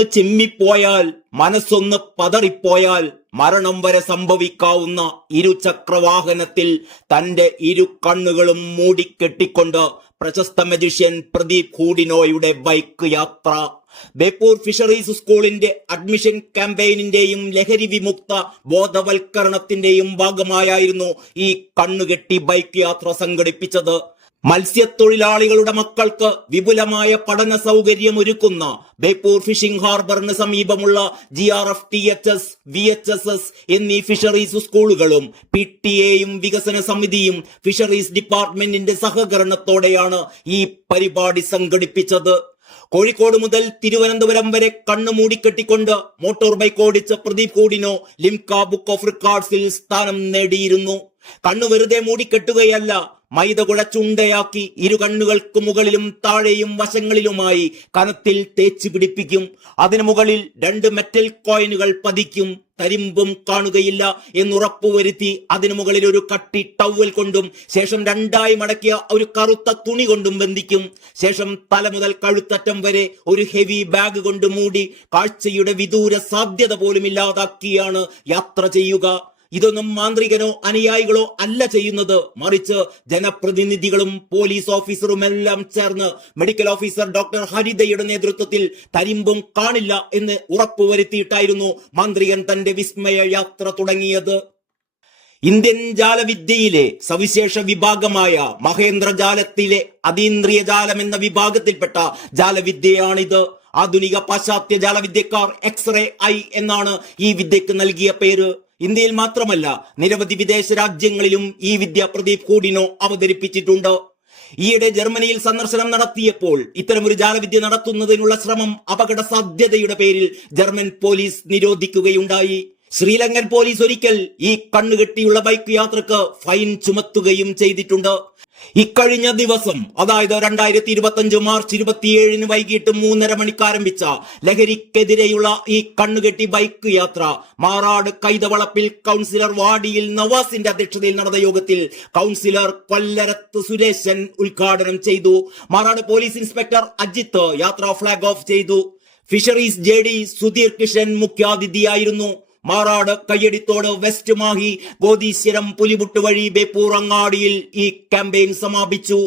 കണ്ണൊന്ന് ചിമ്മിപ്പോയാൽ, മനസ്സൊന്ന് പതറിപ്പോയാൽ മരണം വരെ സംഭവിക്കാവുന്ന ഇരുചക്രവാഹനത്തിൽ തന്റെ ഇരു കണ്ണുകളും മൂടിക്കെട്ടിക്കൊണ്ട് പ്രശസ്ത മജീഷ്യൻ പ്രദീപ് ഹൂഡിനോയുടെ ബൈക്ക് യാത്ര. ബേപ്പൂർ ഫിഷറീസ് സ്കൂളിന്റെ അഡ്മിഷൻ ക്യാമ്പയിനിന്റെയും ലഹരി വിമുക്ത ബോധവൽക്കരണത്തിന്റെയും ഭാഗമായായിരുന്നു ഈ കണ്ണുകെട്ടി ബൈക്ക് യാത്ര സംഘടിപ്പിച്ചത്. മത്സ്യത്തൊഴിലാളികളുടെ മക്കൾക്ക് വിപുലമായ പഠന സൗകര്യം ഒരുക്കുന്ന ബേപ്പൂർ ഫിഷിംഗ് ഹാർബറിന് സമീപമുള്ള GRF, THS, VHSS എന്നീ ഫിഷറീസ് സ്കൂളുകളും PTA-യും വികസന സമിതിയും ഫിഷറീസ് ഡിപ്പാർട്ട്മെന്റിന്റെ സഹകരണത്തോടെയാണ് ഈ പരിപാടി സംഘടിപ്പിച്ചത്. കോഴിക്കോട് മുതൽ തിരുവനന്തപുരം വരെ കണ്ണു മൂടിക്കെട്ടിക്കൊണ്ട് മോട്ടോർ ബൈക്ക് ഓടിച്ച പ്രദീപ് ഹൂഡിനോ ലിംക ബുക്ക് ഓഫ് റെക്കോർഡ്സിൽ സ്ഥാനം നേടിയിരുന്നു. കണ്ണു വെറുതെ മൂടിക്കെട്ടുകയല്ല, മൈദ കുഴച്ചുണ്ടയാക്കി ഇരു കണ്ണുകൾക്ക് മുകളിലും താഴെയും വശങ്ങളിലുമായി കനത്തിൽ തേച്ച് പിടിപ്പിക്കും. അതിനു മുകളിൽ 2 മെറ്റൽ കോയിനുകൾ പതിക്കും. തരിമ്പും കാണുകയില്ല എന്നുറപ്പുവരുത്തി അതിനു മുകളിൽ ഒരു കട്ടി ടവൽ കൊണ്ടും ശേഷം 2ആയി മടക്കിയ ഒരു കറുത്ത തുണി കൊണ്ടും ബന്ധിക്കും. ശേഷം തല മുതൽ കഴുത്തറ്റം വരെ ഒരു ഹെവി ബാഗ് കൊണ്ട് മൂടി കാഴ്ചയുടെ വിദൂര സാധ്യത പോലും ഇല്ലാതാക്കിയാണ് യാത്ര ചെയ്യുക. ഇതൊന്നും മാന്ത്രികനോ അനുയായികളോ അല്ല ചെയ്യുന്നത്, മറിച്ച് ജനപ്രതിനിധികളും പോലീസ് ഓഫീസറുമെല്ലാം ചേർന്ന് മെഡിക്കൽ ഓഫീസർ ഡോക്ടർ ഹരിതയുടെ നേതൃത്വത്തിൽ തരിമ്പും കാണില്ല എന്ന് ഉറപ്പുവരുത്തിയിട്ടായിരുന്നു മാന്ത്രികൻ തന്റെ വിസ്മയ യാത്ര തുടങ്ങിയത്. ഇന്ത്യൻ ജാലവിദ്യയിലെ സവിശേഷ വിഭാഗമായ മഹേന്ദ്രജാലത്തിലെ അതീന്ദ്രിയ ജാലം എന്ന വിഭാഗത്തിൽപ്പെട്ട ജാലവിദ്യയാണിത്. ആധുനിക പാശ്ചാത്യ ജാലവിദ്യക്കാർ എക്സ്റേ ഐ എന്നാണ് ഈ വിദ്യക്ക് നൽകിയ പേര്. ഇന്ത്യയിൽ മാത്രമല്ല, നിരവധി വിദേശ രാജ്യങ്ങളിലും ഈ വിദ്യ പ്രദീപ് ഹൂഡിനോ അവതരിപ്പിച്ചിട്ടുണ്ട്. ഈയിടെ ജർമ്മനിയിൽ സന്ദർശനം നടത്തിയപ്പോൾ ഇത്തരമൊരു ജാലവിദ്യ നടത്തുന്നതിനുള്ള ശ്രമം അപകട സാധ്യതയുടെ പേരിൽ ജർമ്മൻ പോലീസ് നിരോധിക്കുകയുണ്ടായി. ശ്രീലങ്കൻ പോലീസ് ഒരിക്കൽ ഈ കണ്ണുകെട്ടിയുള്ള ബൈക്ക് യാത്രക്ക് ഫൈൻ ചുമത്തുകയും ചെയ്തിട്ടുണ്ട്. ഇക്കഴിഞ്ഞ ദിവസം, അതായത് 2025 മാർച്ച് 27 വൈകിട്ട് 3:30 മണിക്ക് ആരംഭിച്ച ലഹരിക്കെതിരെയുള്ള ഈ കണ്ണുകെട്ടി ബൈക്ക് യാത്ര മാറാട് കൈതവളപ്പിൽ കൗൺസിലർ വാടിയിൽ നവാസിന്റെ അധ്യക്ഷതയിൽ നടന്ന യോഗത്തിൽ കൗൺസിലർ കൊല്ലരത്ത് സുരേശൻ ഉദ്ഘാടനം ചെയ്തു. മാറാട് പോലീസ് ഇൻസ്പെക്ടർ അജിത്ത് യാത്ര ഫ്ലാഗ് ഓഫ് ചെയ്തു. ഫിഷറീസ് JD സുധീർ കിഷൻ മുഖ്യാതിഥിയായിരുന്നു. മാറാട്, കയ്യടിത്തോട്, വെസ്റ്റ് മാഹി, ഗോദീശ്വരം, പുലിമുട്ട് വഴി ബേപ്പൂർ അങ്ങാടിയിൽ ഈ ക്യാമ്പയിൻ സമാപിച്ചു.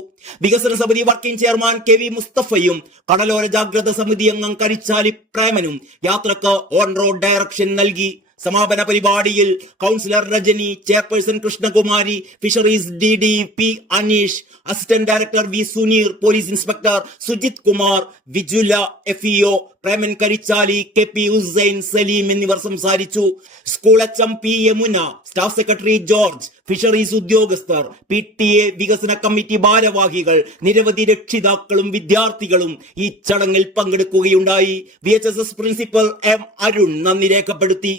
വികസന സമിതി വർക്കിംഗ് ചെയർമാൻ KV മുസ്തഫയും കടലോര ജാഗ്രത സമിതി അംഗം കരിച്ചാലി പ്രേമനും യാത്രക്ക് ഓൺ റോഡ് ഡയറക്ഷൻ നൽകി. സമാപന പരിപാടിയിൽ councillor Rajani, chairperson Krishnakumari, fisheries DD P Aneesh, assistant director V Suneer, police inspector Sujith Kumar, Vijula FEO, Preman Karichali, KP Hussain, Saleem എന്നിവർ സംസാരിച്ചു. School HM P Yamuna, staff secretary George, fisheries ഉദ്യോഗസ്ഥർ, PTA വികസന കമ്മിറ്റി ഭാരവാഹികൾ, നിരവധി രക്ഷിതാക്കളും വിദ്യാർത്ഥികളും ഈ ചടങ്ങിൽ പങ്കെടുക്കുകയുണ്ടായി. VHSS പ്രിൻസിപ്പൽ M അരുൺ നന്ദി രേഖപ്പെടുത്തി.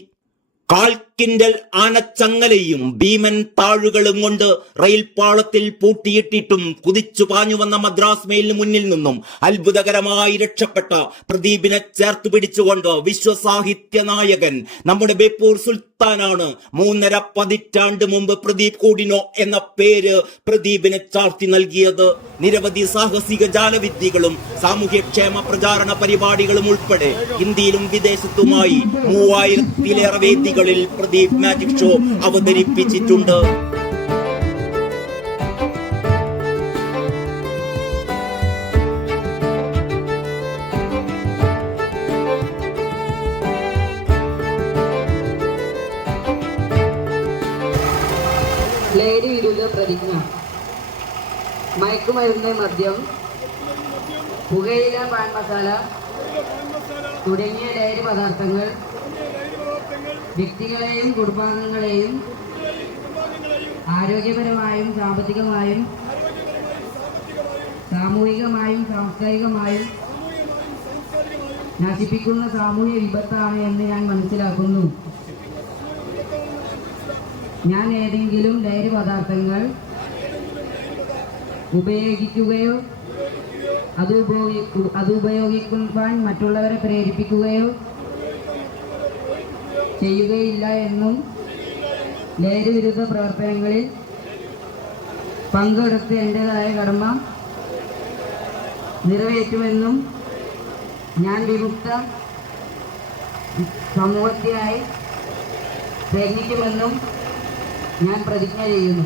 1/4 കിൻഡൽ ആനച്ചങ്ങലയും ഭീമൻ താഴുകളും കൊണ്ട് റെയിൽ പാളത്തിൽ പൂട്ടിയിട്ടിട്ടും കുതിച്ചു പാഞ്ഞു വന്ന മദ്രാസ് മെയിലിന് മുന്നിൽ നിന്നും അത്ഭുതകരമായി രക്ഷപ്പെട്ട പ്രദീപിനെ ചേർത്ത് പിടിച്ചുകൊണ്ട് വിശ്വസാഹിത്യ നായകൻ നമ്മുടെ ബേപ്പൂർ സുൽത്താനാണ് 3.5 പതിറ്റാണ്ട് മുമ്പ് പ്രദീപ് ഹൂഡിനോ എന്ന പേര് പ്രദീപിനെ ചാർത്തി നൽകിയത്. നിരവധി സാഹസിക ജാലവിദ്യകളും സാമൂഹ്യക്ഷേമ പ്രചാരണ പരിപാടികളും ഉൾപ്പെടെ ഇന്ത്യയിലും വിദേശത്തുമായി 3000-ലേറെ വേദികളിൽ പ്രദീപ് മാജിക് ഷോ അവതരിപ്പിച്ചിട്ടുണ്ട്. ലഹരി വിരുദ്ധ പ്രതിജ്ഞ. മയക്കുമരുന്ന്, മദ്യം, പുകയില, പാൻ മസാല തുടങ്ങിയ ലഹരി പദാർത്ഥങ്ങൾ വ്യക്തികളെയും കുടുംബാംഗങ്ങളെയും ആരോഗ്യപരമായും സാമ്പത്തികമായും സാമൂഹികമായും സാംസ്കാരികമായും നശിപ്പിക്കുന്ന സാമൂഹ്യ വിപത്താണ് എന്ന് ഞാൻ മനസ്സിലാക്കുന്നു. ഞാൻ ഏതെങ്കിലും ലഹരി പദാർത്ഥങ്ങൾ ഉപയോഗിക്കുകയോ അത് ഉപയോഗിക്കുവാൻ മറ്റുള്ളവരെ പ്രേരിപ്പിക്കുകയോ ചെയ്യുകയില്ല എന്നും ലഹരി വിരുദ്ധ പ്രവർത്തനങ്ങളിൽ പങ്കെടുത്ത് എൻ്റെതായ കടമ നിറവേറ്റുമെന്നും ഞാൻ വിമുക്ത സമൂഹത്തിനായി പ്രയത്നിക്കുമെന്നും ഞാൻ പ്രതിജ്ഞ ചെയ്യുന്നു.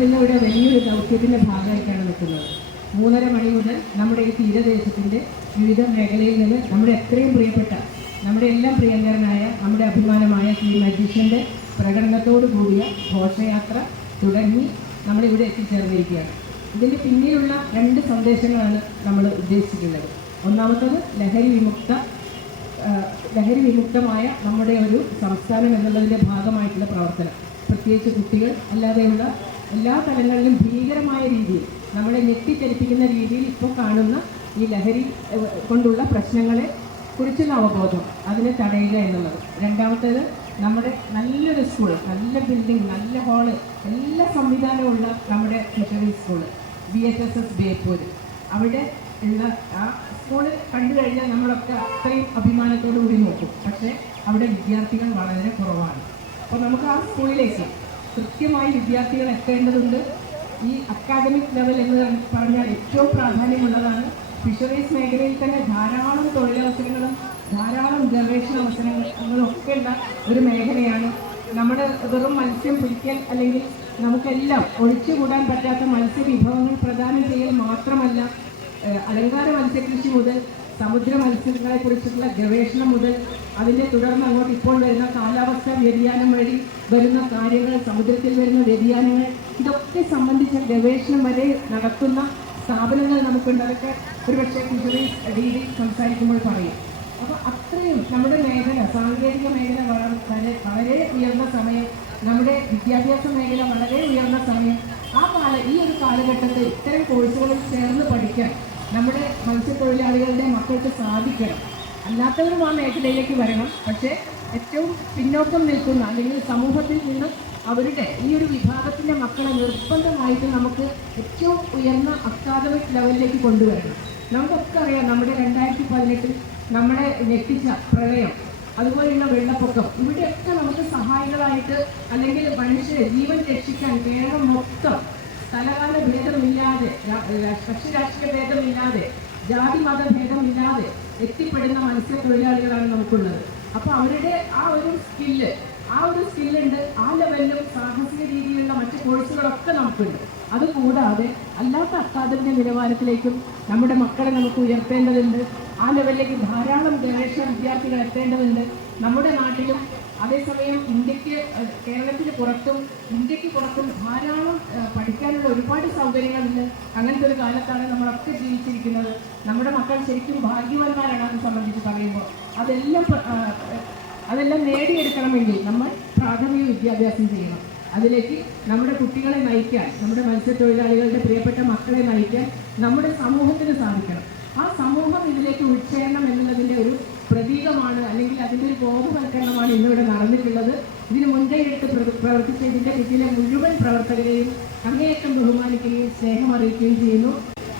നമ്മളിന്നിവിടെ വലിയൊരു ദൗത്യത്തിൻ്റെ ഭാഗമായിട്ടാണ് നിൽക്കുന്നത്. 3:30 മണി മുതൽ നമ്മുടെ ഈ തീരദേശത്തിൻ്റെ വിവിധ മേഖലയിൽ നിന്ന് നമ്മുടെ എത്രയും പ്രിയപ്പെട്ട, നമ്മുടെ എല്ലാം പ്രിയങ്കരനായ, നമ്മുടെ അഭിമാനമായ ശ്രീ മജീഷ്യൻ്റെ പ്രകടനത്തോടു കൂടിയ ഘോഷയാത്ര തുടങ്ങി നമ്മളിവിടെ എത്തിച്ചേർന്നിരിക്കുകയാണ്. ഇതിൻ്റെ പിന്നിലുള്ള 2 സന്ദേശങ്ങളാണ് നമ്മൾ ഉദ്ദേശിച്ചിട്ടുള്ളത്. ഒന്നാമത്തത് ലഹരി വിമുക്തമായ നമ്മുടെ ഒരു സംസ്ഥാനം എന്നുള്ളതിൻ്റെ ഭാഗമായിട്ടുള്ള പ്രവർത്തനം. പ്രത്യേകിച്ച് കുട്ടികൾ അല്ലാതെയുള്ള എല്ലാ തലങ്ങളിലും ഭീകരമായ രീതിയിൽ, നമ്മളെ ഞെട്ടിച്ചലിപ്പിക്കുന്ന രീതിയിൽ ഇപ്പോൾ കാണുന്ന ഈ ലഹരി കൊണ്ടുള്ള പ്രശ്നങ്ങളെ കുറിച്ചുള്ള അവബോധം, അതിനെ തടയുക എന്നുള്ളത്. രണ്ടാമത്തേത് നമ്മുടെ നല്ലൊരു സ്കൂൾ, നല്ല ബിൽഡിംഗ്, നല്ല ഹാള്, എല്ലാ സംവിധാനമുള്ള നമ്മുടെ ഫിഷറീസ് സ്കൂള് BHSS ബേപ്പൂർ. അവിടെ ഉള്ള ആ സ്കൂള് കണ്ടു കഴിഞ്ഞാൽ നമ്മളൊക്കെ അത്രയും അഭിമാനത്തോടു കൂടി നോക്കും. പക്ഷേ അവിടെ വിദ്യാർത്ഥികൾ വളരെ കുറവാണ്. അപ്പോൾ നമുക്ക് ആ സ്കൂളിലേക്ക് കൃത്യമായി വിദ്യാർത്ഥികൾ എത്തേണ്ടതുണ്ട്. ഈ അക്കാദമിക് ലെവൽ എന്ന് പറഞ്ഞാൽ ഏറ്റവും പ്രാധാന്യമുള്ളതാണ്. ഫിഷറീസ് മേഖലയിൽ തന്നെ ധാരാളം തൊഴിലവസരങ്ങളും ധാരാളം ഗവേഷണ അവസരങ്ങളും ഒക്കെയുള്ള ഒരു മേഖലയാണ്. നമ്മുടെ വെറും മത്സ്യം പിടിക്കൽ അല്ലെങ്കിൽ നമുക്കെല്ലാം ഒഴിച്ചുകൂടാൻ പറ്റാത്ത മത്സ്യവിഭവങ്ങൾ പ്രദാനം ചെയ്യൽ മാത്രമല്ല, അലങ്കാര മത്സ്യകൃഷി മുതൽ സമുദ്ര മത്സ്യങ്ങളെക്കുറിച്ചുള്ള ഗവേഷണം മുതൽ അതിൻ്റെ തുടർന്ന് അങ്ങോട്ട് ഇപ്പോൾ വരുന്ന കാലാവസ്ഥാ വ്യതിയാനം വഴി വരുന്ന കാര്യങ്ങൾ, സമുദ്രത്തിൽ വരുന്ന വ്യതിയാനങ്ങൾ, ഇതൊക്കെ സംബന്ധിച്ച ഗവേഷണം വരെ നടത്തുന്ന സ്ഥാപനങ്ങൾ നമുക്കുണ്ട്. അതൊക്കെ ഒരുപക്ഷെ ഫിഷറീസ് DD സംസാരിക്കുമ്പോൾ പറയും. അപ്പോൾ അത്രയും നമ്മുടെ മേഖല, സാങ്കേതിക മേഖല വളരെ ഉയർന്ന സമയം, നമ്മുടെ വിദ്യാഭ്യാസ മേഖല വളരെ ഉയർന്ന സമയം. ഈ ഒരു കാലഘട്ടത്തിൽ ഇത്തരം കോഴ്സുകളിൽ ചേർന്ന് പഠിക്കാൻ നമ്മുടെ മത്സ്യത്തൊഴിലാളികളുടെ മക്കൾക്ക് സാധിക്കണം. അല്ലാത്തവരും ആ മേഖലയിലേക്ക് വരണം. പക്ഷേ ഏറ്റവും പിന്നോക്കം നിൽക്കുന്ന അല്ലെങ്കിൽ സമൂഹത്തിൽ നിന്ന് അവരുടെ ഈ ഒരു വിഭാഗത്തിൻ്റെ മക്കളെ നിർബന്ധമായിട്ട് നമുക്ക് ഏറ്റവും ഉയർന്ന അക്കാദമിക് ലെവലിലേക്ക് കൊണ്ടുവരണം. നമുക്കൊക്കെ അറിയാം, നമ്മുടെ 2018 നമ്മളെ ഞെട്ടിച്ച പ്രളയം, അതുപോലെയുള്ള വെള്ളപ്പൊക്കം, ഇവിടെയൊക്കെ നമുക്ക് സഹായികളായിട്ട് അല്ലെങ്കിൽ മനുഷ്യരെ ജീവൻ രക്ഷിക്കാൻ കേരളം മൊത്തം സ്ഥലകാല ഭേദമില്ലാതെ, കക്ഷിരാഷ്ട്രീയ ഭേദമില്ലാതെ, ജാതി മത ഭേദമില്ലാതെ എത്തിപ്പെടുന്ന മത്സ്യത്തൊഴിലാളികളാണ് നമുക്കുള്ളത്. അപ്പോൾ അവരുടെ ആ ഒരു സ്കില്ലുണ്ട്. ആ ലെവലിലും സാഹസിക രീതിയിലുള്ള മറ്റ് കോഴ്സുകളൊക്കെ നമുക്കുണ്ട്. അതുകൂടാതെ അല്ലാത്ത അക്കാദമിക നിലവാരത്തിലേക്കും നമ്മുടെ മക്കളെ നമുക്ക് ഉയർത്തേണ്ടതുണ്ട്. ആ ലെവലിലേക്ക് ധാരാളം ഗവേഷണ വിദ്യാർത്ഥികൾ എത്തേണ്ടതുണ്ട് നമ്മുടെ നാട്ടിലും. അതേസമയം കേരളത്തിന് പുറത്തും ഇന്ത്യക്ക് പുറത്തും ധാരാളം പഠിക്കാനുള്ള ഒരുപാട് സൗകര്യങ്ങളുണ്ട്. അങ്ങനത്തെ ഒരു കാലത്താണ് നമ്മളൊക്കെ ജീവിച്ചിരിക്കുന്നത്. നമ്മുടെ മക്കൾ ശരിക്കും ഭാഗ്യവാന്മാരാണ് അത് സംബന്ധിച്ച് പറയുമ്പോൾ. അതെല്ലാം നേടിയെടുക്കണമെങ്കിൽ നമ്മൾ പ്രാഥമിക വിദ്യാഭ്യാസം ചെയ്യണം. അതിലേക്ക് നമ്മുടെ കുട്ടികളെ നയിക്കാൻ, നമ്മുടെ മത്സ്യത്തൊഴിലാളികളുടെ പ്രിയപ്പെട്ട മക്കളെ നയിക്കാൻ നമ്മുടെ സമൂഹത്തിന് സാധിക്കണം. ആ സമൂഹം ഇതിലേക്ക് ഉൾച്ചേരണം എന്നുള്ളതിൻ്റെ ഒരു പ്രതീകമാണ്, അല്ലെങ്കിൽ അതിൻ്റെ ഒരു ബോധവൽക്കരണമാണ് ഇന്നിവിടെ നടന്നിട്ടുള്ളത്. ഇതിന് മുൻകൈയെടുത്ത് പ്രവർത്തിച്ച ഇതിൻ്റെ പിന്നിലെ മുഴുവൻ പ്രവർത്തകരെയും അങ്ങേയറ്റം ബഹുമാനിക്കുകയും സ്നേഹം അറിയിക്കുകയും ചെയ്യുന്നു.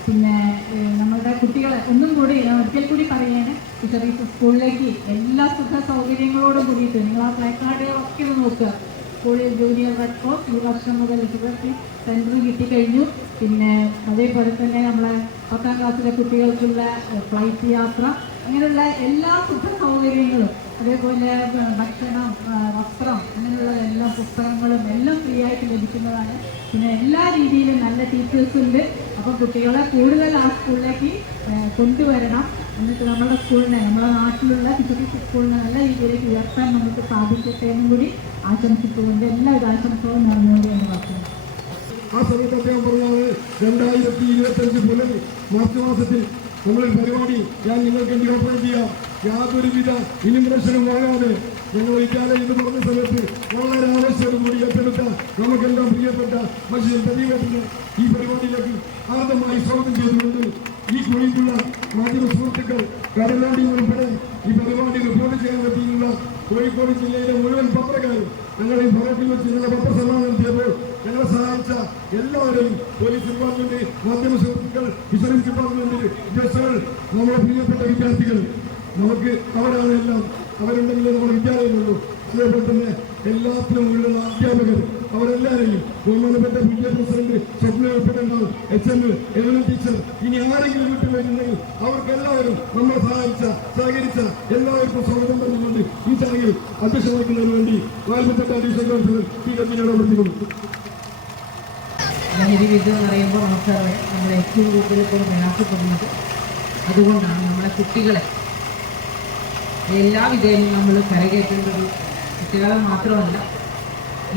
പിന്നെ നമ്മുടെ കുട്ടികളെ ഒന്നും കൂടി ഒരിക്കൽ കൂടി പറയുകയാണ്, ഫിഷറീസ് സ്കൂളിലേക്ക് എല്ലാ സുഖ സൗകര്യങ്ങളോടും കൂടിയിട്ട് നിങ്ങൾ ആ പ്ലേക്കാർഡുകളൊക്കെ ഒന്ന് നോക്കുക. സ്കൂളിൽ ജൂനിയർ റെഡ് ക്രോസ് ഈ വർഷം മുതൽ ഫിഷറീസ് സെൻറ്റർ കിട്ടിക്കഴിഞ്ഞു. പിന്നെ അതേപോലെ തന്നെ നമ്മളെ 10ാം ക്ലാസ്സിലെ കുട്ടികൾക്കുള്ള ഫ്ലൈറ്റ് യാത്ര, അങ്ങനെയുള്ള എല്ലാ സുഖ സൗകര്യങ്ങളും, അതേപോലെ ഭക്ഷണം, വസ്ത്രം, അങ്ങനെയുള്ള എല്ലാ പുസ്തകങ്ങളും എല്ലാം ഫ്രീ ആയിട്ട് ലഭിക്കുന്നതാണ്. പിന്നെ എല്ലാ രീതിയിലും നല്ല ടീച്ചേഴ്സുണ്ട്. അപ്പോൾ കുട്ടികളെ കൂടുതൽ ആ സ്കൂളിലേക്ക് കൊണ്ടുവരണം. എന്നിട്ട് നമ്മുടെ സ്കൂളിനെ, നമ്മുടെ നാട്ടിലുള്ള ഫിഷറീസ് സ്കൂളിനെ നല്ല രീതിയിലേക്ക് ഉയർത്താൻ നമുക്ക് സാധിക്കട്ടെ എന്നും കൂടി ആശംസിച്ചുകൊണ്ട് എല്ലാവിധ ആശംസകളും നടന്നുകൊണ്ട് എന്ന് പറഞ്ഞു. ആ സമയത്ത് അദ്ദേഹം പറഞ്ഞത് 2025 മുതൽ മാർച്ച് മാസത്തിൽ നമ്മളൊരു പരിപാടി ഞാൻ നിങ്ങൾക്ക് വേണ്ടി ഓപ്പൺ ചെയ്യാം, യാതൊരുവിധ ഇനിമേഷനും വാങ്ങാതെ. ഞങ്ങൾ വിദ്യാലയം എന്ന് പറഞ്ഞ സമയത്ത് വളരെ ആവേശത്തോടുകൂടി ഏറ്റെടുത്ത നമുക്കെല്ലാം പ്രിയപ്പെട്ട മനുഷ്യൻ പ്രതികരണത്തിന് ഈ പരിപാടിയിലേക്ക് ആദ്യമായി സ്വാഗതം ചെയ്തുകൊണ്ട് ഈ കുഴിക്കുള്ള മാധ്യമ സുഹൃത്തുക്കൾ കടലാടി ഉൾപ്പെടെ ഈ പരിപാടി റിപ്പോർട്ട് ചെയ്യാൻ പറ്റിയുള്ള കോഴിക്കോട് ജില്ലയിലെ മുഴുവൻ പത്രക്കാരും ഞങ്ങൾ ഈ ഭവനത്തിൽ വെച്ച് ഞങ്ങളുടെ പത്രസമ്മേളനം നടത്തിയപ്പോൾ ഞങ്ങളെ സഹായിച്ച എല്ലാവരെയും പോലീസ് ഡിപ്പാർട്ട്മെന്റ്, മാധ്യമ സുഹൃത്തുക്കൾ, ഫിഷറീസ് ഡിപ്പാർട്ട്മെന്റ് ഉദ്യോഗസ്ഥർ, നമ്മുടെ പ്രിയപ്പെട്ട വിദ്യാർത്ഥികൾ, നമുക്ക് അവരാണ് എല്ലാം. അവരുണ്ടെങ്കിലേ നമ്മുടെ വിദ്യാലയമുള്ളൂ. അതേപോലെ തന്നെ എല്ലാത്തിനും ഉള്ള അധ്യാപകർ, അവരെല്ലാവരെയും ബഹുമാനപ്പെട്ട PTA പ്രസിഡന്റ് സ്വപ്ന ഉൾപ്പെടെയുണ്ടാവും, HM, എവനും ടീച്ചർ, ഇനി ആരെങ്കിലും വീട്ടിൽ വരുന്നെങ്കിൽ അവർക്കെല്ലാവരും നമ്മളെ സഹകരിച്ച എല്ലാവർക്കും സ്വാഗതം പറഞ്ഞുകൊണ്ട് ഈ ചടങ്ങിൽ അധ്യക്ഷ വഹിക്കുന്നതിന് വേണ്ടി 48 അഡീഷണൽ കൗൺസിലർ P. ലഹരി വിരുദ്ധം എന്ന് പറയുമ്പോൾ നമുക്കറിയാം നമ്മൾ ഏറ്റവും കൂടുതൽ ഇപ്പോൾ പ്രയാസപ്പെടുന്നത് അതുകൊണ്ടാണ്. നമ്മളെ കുട്ടികളെ എല്ലാ വിധേയനും നമ്മൾ കരകയറ്റേണ്ടത് കുട്ടികളെ മാത്രമല്ല,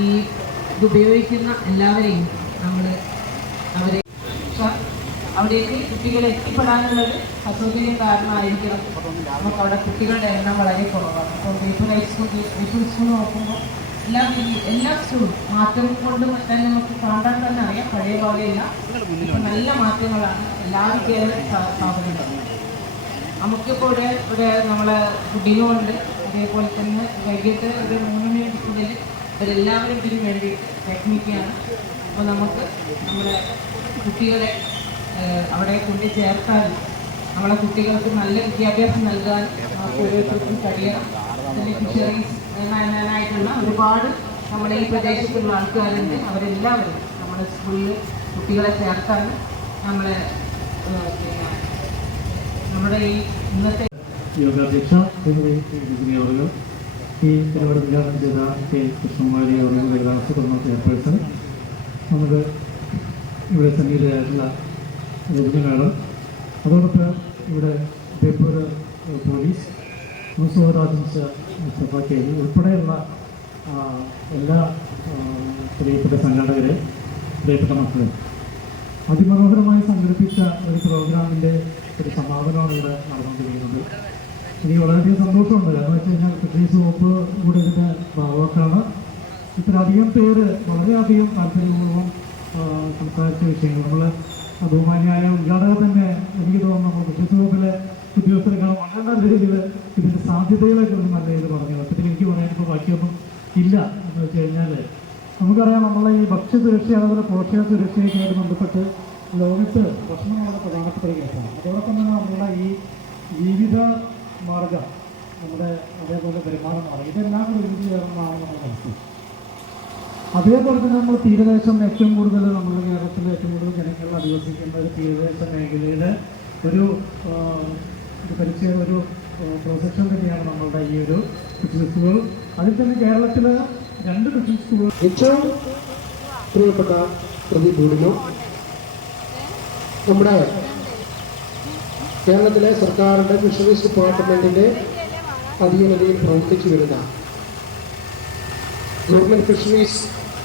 ഈ ഇതുപയോഗിക്കുന്ന എല്ലാവരെയും നമ്മൾ അവിടേക്ക് കുട്ടികളെ എത്തിപ്പെടാനുള്ളത് അസൗകര്യം കാരണമായിരിക്കണം. നമുക്ക് അവിടെ കുട്ടികളുടെ എണ്ണം വളരെ കുറവാണ്. അപ്പോൾ ബേപ്പൂർ ഹൈസ്കൂൾ നോക്കുമ്പോൾ എല്ലാ സ്കൂളും മാറ്റം കൊണ്ട് തന്നെ നമുക്ക് കാണാൻ തന്നെ അറിയാം. പഴയ പോലെയല്ല, ഇപ്പം നല്ല മാറ്റങ്ങളാണ് എല്ലാ വിദ്യാലയ സ്ഥാപനങ്ങളും. നമുക്കിപ്പോൾ ഇവിടെ നമ്മളെ കുട്ടികളുണ്ട്. അതേപോലെ തന്നെ വൈകിട്ട് ഒരു 3 മണിക്കുള്ളിൽ ഇവരെല്ലാവരും ഇതിന് വേണ്ടിയിട്ട് ടെക്നിക്കാണ്. അപ്പോൾ നമുക്ക് നമ്മുടെ കുട്ടികളെ അവിടെ കൊണ്ട് ചേർത്താൽ നമ്മളെ കുട്ടികൾക്ക് നല്ല വിദ്യാഭ്യാസം നൽകാൻ നമുക്ക് ഓരോരുത്തർക്കും കഴിയണം. അതിൽ ഫിഷറീസ് ആയിട്ടുള്ള ഒരുപാട് നമ്മുടെ ഈ പ്രദേശത്തുള്ള ആൾക്കാരുണ്ട്. അവരെല്ലാവരും നമ്മുടെ സ്കൂളിൽ കുട്ടികളെ ചേർത്താൽ നമ്മളെ നമ്മുടെ ഈ ഇന്നത്തെ യോഗാധ്യക്ഷ അവர்கள் ഈ പരിപാടി ഉദ്ഘാടനം ചെയ്ത കെ കൃഷ്ണകുമാരി അവരുടെ വികാസപ്പെടുന്ന ചെയർപേഴ്സൺ, നമുക്ക് ഇവിടെ സന്നിഹിതരായിട്ടുള്ള രജനി മാഡം, അതോടൊപ്പം ഇവിടെ ബേപ്പൂർ പോലീസ്, മുസോറാജിൻസ് സഭാക്കേരി ഉൾപ്പെടെയുള്ള എല്ലാ പ്രിയപ്പെട്ട സംഘാടകരെ, പ്രിയപ്പെട്ട മക്കളെ, അതിമനോഹരമായി സംഘടിപ്പിച്ച ഒരു പ്രോഗ്രാമിൻ്റെ ഒരു സമാപനമാണ് ഇവിടെ നടന്നുകൊണ്ടിരിക്കുന്നത്. എനിക്ക് വളരെയധികം സന്തോഷമുണ്ട്. കാരണം വെച്ച് കഴിഞ്ഞാൽ ഫിഷറീസ് വകുപ്പ് കൂടെ ഇതിൻ്റെ ഭാഗമാക്കാണ്. ഇത്രയധികം പേര് വളരെയധികം താല്പര്യപൂർവ്വം സംസാരിച്ച വിഷയങ്ങൾ നമ്മൾ ബഹുമാന്യായ ഉദ്ഘാടകർ തന്നെ എനിക്ക് തോന്നുന്നു നമ്മൾ ഫിഷറീസ് വകുപ്പിലെ ഉദ്യോഗസ്ഥരെക്കാളും വളരെ നല്ല രീതിയിൽ ഇതിൻ്റെ സാധ്യതകളെക്കുറിച്ച് നല്ല രീതിയിൽ പറഞ്ഞു. സത്യത്തിൽ എനിക്ക് പറയാനിപ്പോൾ ബാക്കിയൊന്നും ഇല്ല എന്ന് വെച്ച് കഴിഞ്ഞാൽ നമുക്കറിയാം നമ്മളെ ഈ ഭക്ഷ്യസുരക്ഷ അതുപോലെ പോഷക സുരക്ഷയൊക്കെയായിട്ട് ബന്ധപ്പെട്ട് ലോകത്ത് ഭക്ഷണം വളരെ പ്രധാനപ്പെട്ട ഒരു കേസാണ്. അതോടൊപ്പം തന്നെ നമ്മുടെ ഈ ജീവിത മാർഗം, നമ്മുടെ അതേപോലെ വരുമാന മാർഗം, ഇതെല്ലാം കൂടി ഒരുമിച്ച് ചേർന്നതാണ് നമ്മൾ മനസ്സിലാക്കുന്നത്. അതേപോലെ തന്നെ നമ്മൾ തീരദേശം ഏറ്റവും കൂടുതൽ നമ്മുടെ കേരളത്തിൽ ഏറ്റവും കൂടുതൽ ജനങ്ങൾ അധിവസിക്കുന്ന ഒരു തീരദേശ മേഖലയുടെ ഒരു പരിചയം, ഒരു പ്രൊസക്ഷൻ തന്നെയാണ് നമ്മളുടെ ഈ ഒരു ഫിഷറീസ് സ്കൂൾ. അതിൽ തന്നെ കേരളത്തിൽ 2 ഫിഷറീസ് സ്കൂൾ. ഏറ്റവും പ്രിയപ്പെട്ട പ്രതികൂടിലും നമ്മുടെ കേരളത്തിലെ സർക്കാരിൻ്റെ ഫിഷറീസ് ഡിപ്പാർട്ട്മെൻറ്റിൻ്റെ അധീനതയിൽ പ്രവർത്തിച്ചു വരുന്ന government fisheries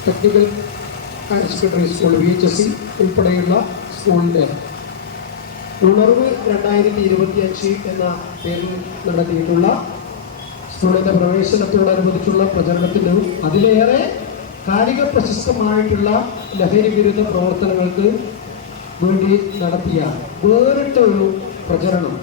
technical higher secondary school VHSE ഉൾപ്പെടെയുള്ള സ്കൂളിൻ്റെ ഉണർവ് 2025 എന്ന പേരിൽ നടത്തിയിട്ടുള്ള സ്കൂളിൻ്റെ പ്രവേശനത്തോടനുബന്ധിച്ചുള്ള പ്രചരണത്തിനും അതിലേറെ കാലിക പ്രശസ്തമായിട്ടുള്ള ലഹരി വിരുദ്ധ പ്രവർത്തനങ്ങൾക്ക് വേണ്ടി നടത്തിയ വേറിട്ട ഒരു പ്രചരണം